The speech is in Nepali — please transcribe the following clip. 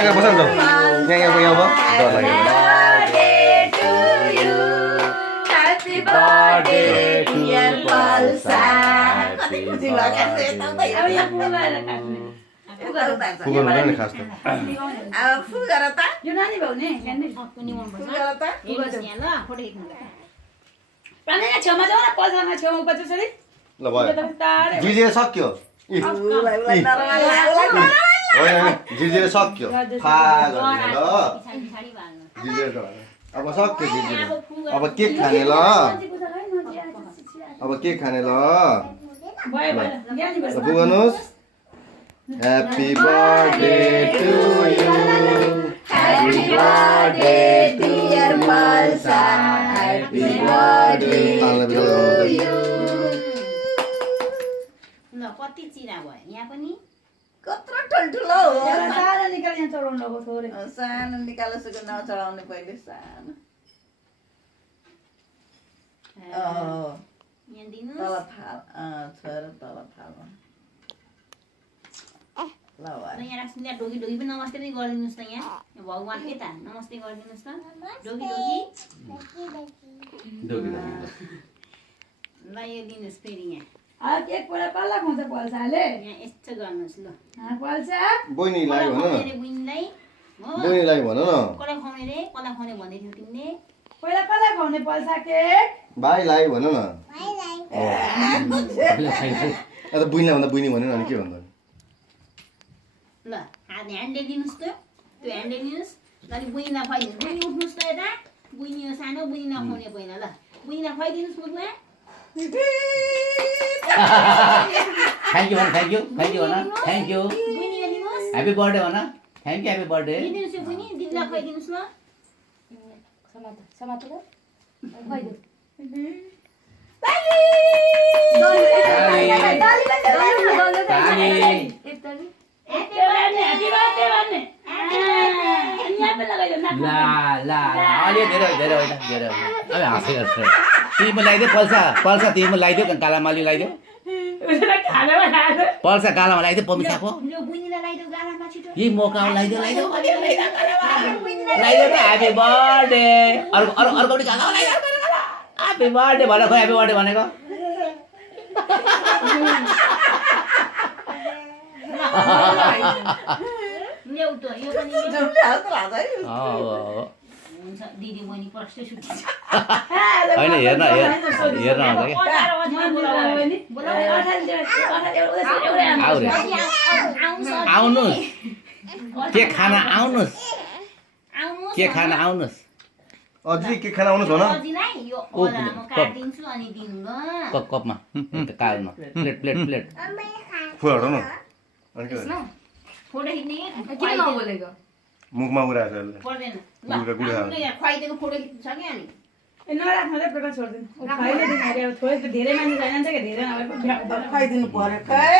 यहाँ बस न यहाँ डर लाग्यो Happy birthday dear Palsa. पुगल हुँदैन नि खास त फुल गर त यो नानी भाउ नि क्यान्डल पनि मन फुल पर्छ गर त हेर्नुस् यहाँ ल फोटो खिच्नु पानीको छेउमा जाऊ न पल्सामा छेउमा उप छोरी ल भयो जिजे सक्यो जिजे सक्यो फा गर्ने ल पछाडि पछाडि भाग्नु जिजे अब सक्यो जिजे अब केक खाने ल अब केक खाने ल भयो भयो ज्ञानी बस पुगनुहोस् Happy birthday to you. Happy birthday dear Palsa. Happy birthday to you. ल कति चिरा भयो यहाँ पनि कत्रो ठुल्ठुलो हो सानो निकाल यहाँ चढाउनु अब थोरै सानो निकाल सके नचढाउने पहिले सानो यहाँ दिनु तल थाल छोएर तल थालमा ल भयो यहाँ राख्छु यहाँ ढोगी ढोगी पनि नमस्ते पनि गरिदिनुहोस् त यहाँ भगवान् के त नमस्ते गरिदिनुहोस् त ढोगी ढोगी ल यो दिनुहोस् फेरि यहाँ केक पहिला पाल्ला खुवाउँछ पल्साले यहाँ यस्तो गर्नुहोस् ल पल्सा बहिनीलाई भन न बुइनलाई हो बहिनीलाई भन न कसलाई खुवाउने रे कसलाई खुवाउने भन्दै थियौ तिमीले पहिला पाल्ला खुवाउने पल्सा केक भाइलाई भन न अन्त बुइनीलाई भन्दा बुइनी भन्यो अनि के भन्दा ल हात ह्यान्डले दिनुहोस् त त्यो ह्यान्डले दिनुहोस् ल अनि बुइनीलाई खुवाइदिनुहोस् बुइनी उठ्नुहोस् त यता बुइनी यो सानो बुइनीलाई खुवाउने पहिला ल बुइनीलाई खुवाइदिनुहोस् मुखमा थ्याङ्क यू भन थ्याङ्क यू भन थ्याङ्क यू बुइनीलाई दिनुहोस् ह्याप्पी बर्थडे भन थ्याङ्क यू ह्याप्पी बर्थडे दिनुहोस् यो बुइनी दिदीलाई खुवाइदिनुहोस् ल अलि धेरै अब हाँसेर तिमी लगाइदियो पल्सा तिमी लगाइदियो कालामाली लगाइदियो पल्सा कालामा लगाइदियो पमिसाको यो बुइनीलाई लगाइदेऊ गालामा छिटो यही मौका लगाइदियो त ह्याप्पी बर्थडे अर्को पनि कालामा लगाइदियो ह्याप्पी बर्थडे भनेर खोइ ह्याप्पी बर्थडे भनेको ल्याउ त यो पनि हुन्छ दिदी बहिनी प्रष्टै सुटिन्छ होइन हेर्न आउँछ क्या आउनुहोस् के खाना आउनुहोस् के खाना आउनुहोस् अझै के खाना आउनुहोस् भन अझैलाई यो ओला म काटिदिन्छु अनि दिनु ल कपमा कालमा प्लेट फुल हटाउनु अनि के ल फोटो खिच्ने किन नबोलेको मुखमा उडाएको छ पर्दैन ल गुडा आफ्नो यहाँ खुवाइदिएको फोटो खिच्नु छ कि अनि ए नराख्नु रे पेटा छोड्दिनु खुवाइले दिनु अरे थोरै धेरै मान्छे छैन नि त धेरै नभएको खाइदिनु पर्यो खै